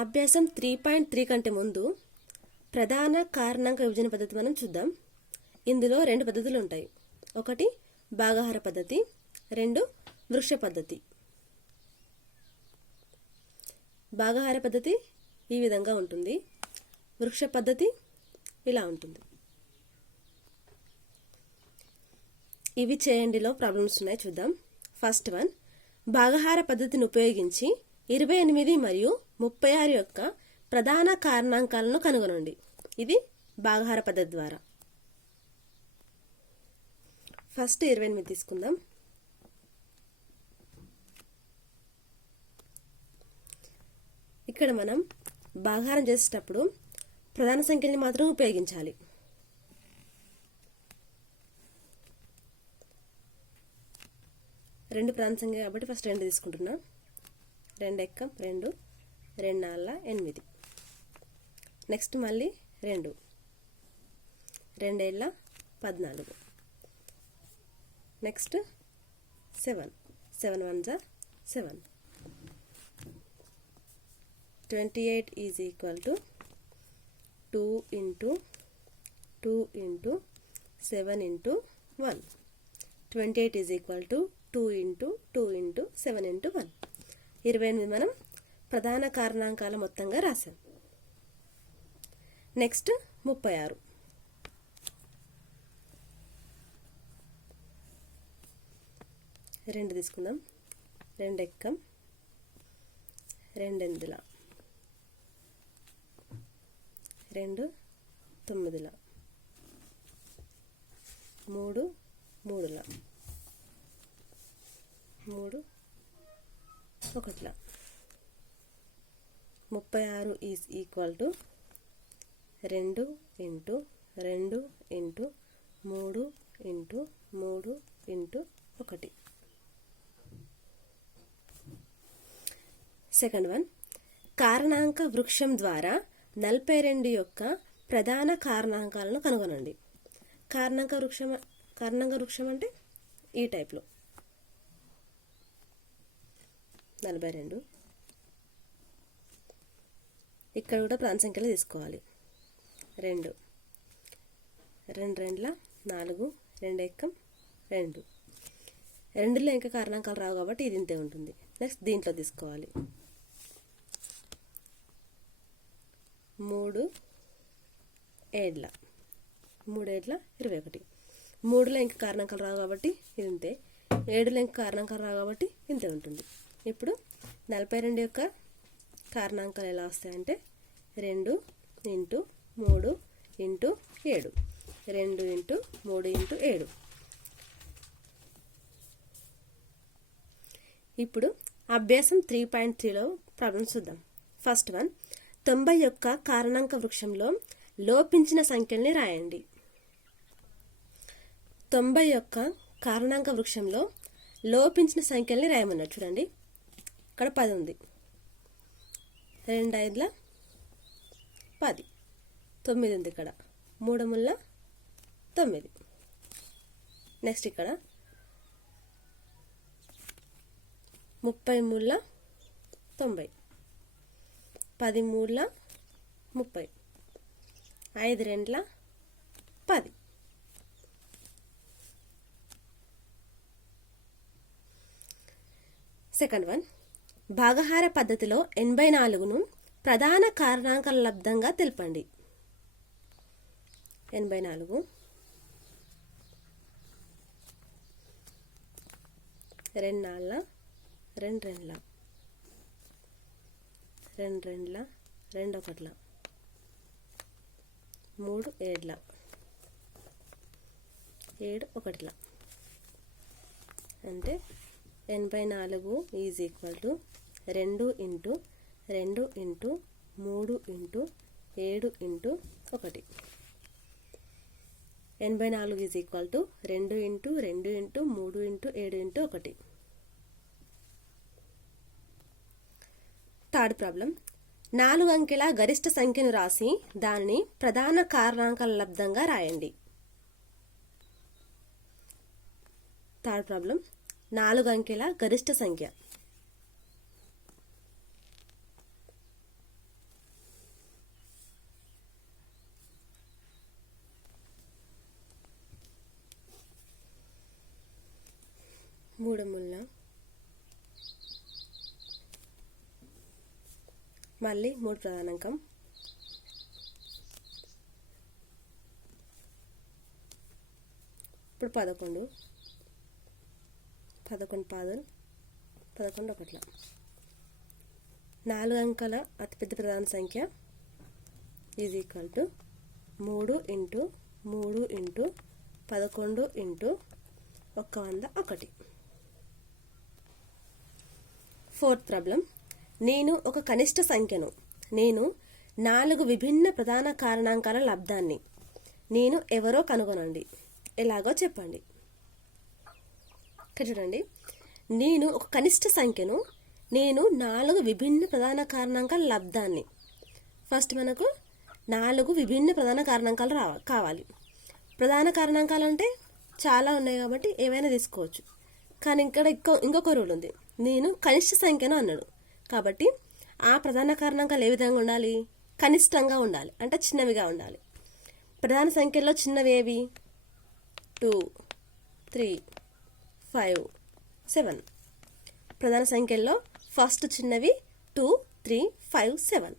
అభ్యాసం 3.3 కంటే ముందు ప్రధాన కారణాంక విభజన పద్ధతి మనం చూద్దాం. ఇందులో రెండు పద్ధతులు ఉంటాయి. ఒకటి భాగాహార పద్ధతి, రెండు వృక్ష పద్ధతి. భాగాహార పద్ధతి ఈ విధంగా ఉంటుంది, వృక్ష పద్ధతి ఇలా ఉంటుంది. ఇవి చేయండిలో ప్రాబ్లమ్స్ ఉన్నాయి, చూద్దాం. ఫస్ట్ వన్, భాగాహార పద్ధతిని ఉపయోగించి 28 మరియు 36 యొక్క ప్రధాన కారణాంకాలను కనుగొనండి. ఇది భాగాహార పద్ధతి ద్వారా. ఫస్ట్ 28 తీసుకుందాం. ఇక్కడ మనం భాగాహారం చేసేటప్పుడు ప్రధాన సంఖ్యని మాత్రం ఉపయోగించాలి. రెండు ప్రధాన సంఖ్య కాబట్టి ఫస్ట్ 2 తీసుకుంటున్నా. 2 ఎక్కం 2, 2 4 8. నెక్స్ట్ మళ్ళీ 2, 2 ఏళ్ళ 14. Next 7, 7 1 7. 28 is equal to 2 into 2 into 7 into 1. 28 is equal to 2 into 2 into 7 into 1. 28 మనం ప్రధాన కారణాంకాల మొత్తంగా రాసాం. నెక్స్ట్ 36. రెండు తీసుకుందాం. 2 ఎక్కం 2 8, 2 9, 3 3, 3 1. 36 is equal to 2 into 2 into 3 into 3 into 1. Second one, కారణాంక వృక్షం ద్వారా 42 యొక్క ప్రధాన కారణాంకాలను కనుగొనండి. కారణాంక వృక్షం అంటే ఈ టైప్లో 42. ఇక్కడ కూడా ప్రాణ సంఖ్యలు తీసుకోవాలి. 2, 2 2 4, 2 ఎక్కం 2. 2లో ఇంకా కారణాంకాలు రావు కాబట్టి ఇది ఇంతే ఉంటుంది. నెక్స్ట్ దీంట్లో తీసుకోవాలి. 3 7, 3 7 21. 3లో ఇంకా కారణాంకాలు రావు కాబట్టి ఇది ఇంతే. 7లో ఇంకా కారణాంకాలు రావు కాబట్టి ఇంతే ఉంటుంది. ఇప్పుడు 42 యొక్క కారణాంకాలు ఎలా వస్తాయంటే 2 ఇంటూ 3 ఇంటూ 7. 2 into 3 into 7. ఇప్పుడు అభ్యాసం 3.3లో ప్రాబ్లమ్స్ చూద్దాం. ఫస్ట్ వన్, 90 యొక్క కారణాంక వృక్షంలో లోపించిన సంఖ్యల్ని రాయండి. 90 యొక్క కారణాంక వృక్షంలో లోపించిన సంఖ్యల్ని రాయమన్నారు. చూడండి, ఇక్కడ 10 ఉంది. 2 5 10. 9 ఉంది ఇక్కడ. 3 3 9. నెక్స్ట్ ఇక్కడ 30 3 90. 10 3 30. 5 2 10. సెకండ్ వన్, భాగాహార పద్ధతిలో 84ను ప్రధాన కారణాంకాల లబ్ధంగా తెలపండి. 84 2 4 2 2, 2 2, 2 1, 3 7, 7 1. అంటే 84 is equal to 2 into 2 into 3 into 7 into 1. 84 is equal to 2 into 2 into 3 into 7 into 1. Third problem, 4 అంకెల గరిష్ట సంఖ్యను రాసి దానిని ప్రధాన కారణాంకాల లబ్ధంగా రాయండి. థర్డ్ ప్రాబ్లం, 4 అంకెల గరిష్ట సంఖ్య. 3 ముళ్ళ మళ్ళీ 3 ప్రధానాంకం ఇప్పుడు 11 పాదులు 11 ఒకట్ల 4 అంకెల అతిపెద్ద ప్రధాన సంఖ్య is equal to 3 into 3 into 11 into 101. Fourth problem. నేను ఒక కనిష్ట సంఖ్యను నేను 4 విభిన్న ప్రధాన కారణాంకాల లబ్ధాన్ని నేను ఎవరో కనుగొనండి. ఎలాగో చెప్పండి. చూడండి, నేను ఒక కనిష్ట సంఖ్యను నేను 4 విభిన్న ప్రధాన కారణాంకాల లబ్ధాన్ని. ఫస్ట్ మనకు 4 విభిన్న ప్రధాన కారణాంకాలు కావాలి. ప్రధాన కారణాంకాలు అంటే చాలా ఉన్నాయి కాబట్టి ఏవైనా తీసుకోవచ్చు. కానీ ఇక్కడ ఇంకొక రూల్ ఉంది. నేను కనిష్ట సంఖ్యను అన్నాడు కాబట్టి ఆ ప్రధాన కారణాంకాలు ఏ విధంగా ఉండాలి? కనిష్టంగా ఉండాలి, అంటే చిన్నవిగా ఉండాలి. ప్రధాన సంఖ్యల్లో చిన్నవి ఏవి? 2, 3, 5, 7. ప్రధాన సంఖ్యల్లో ఫస్ట్ చిన్నవి 2, 3, 5, 7.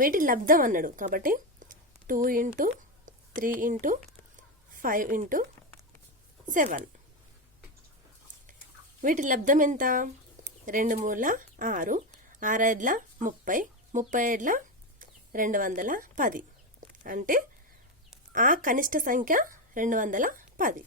వీటి లబ్ధం అన్నాడు కాబట్టి 2 ఇంటూ 3 ఇంటూ 5 ఇంటూ 7. వీటి లబ్ధం ఎంత? 2 మూల 6, 6 ఐదుల 30, 30 ఐదుల 210. అంటే ఆ కనిష్ట సంఖ్య 210.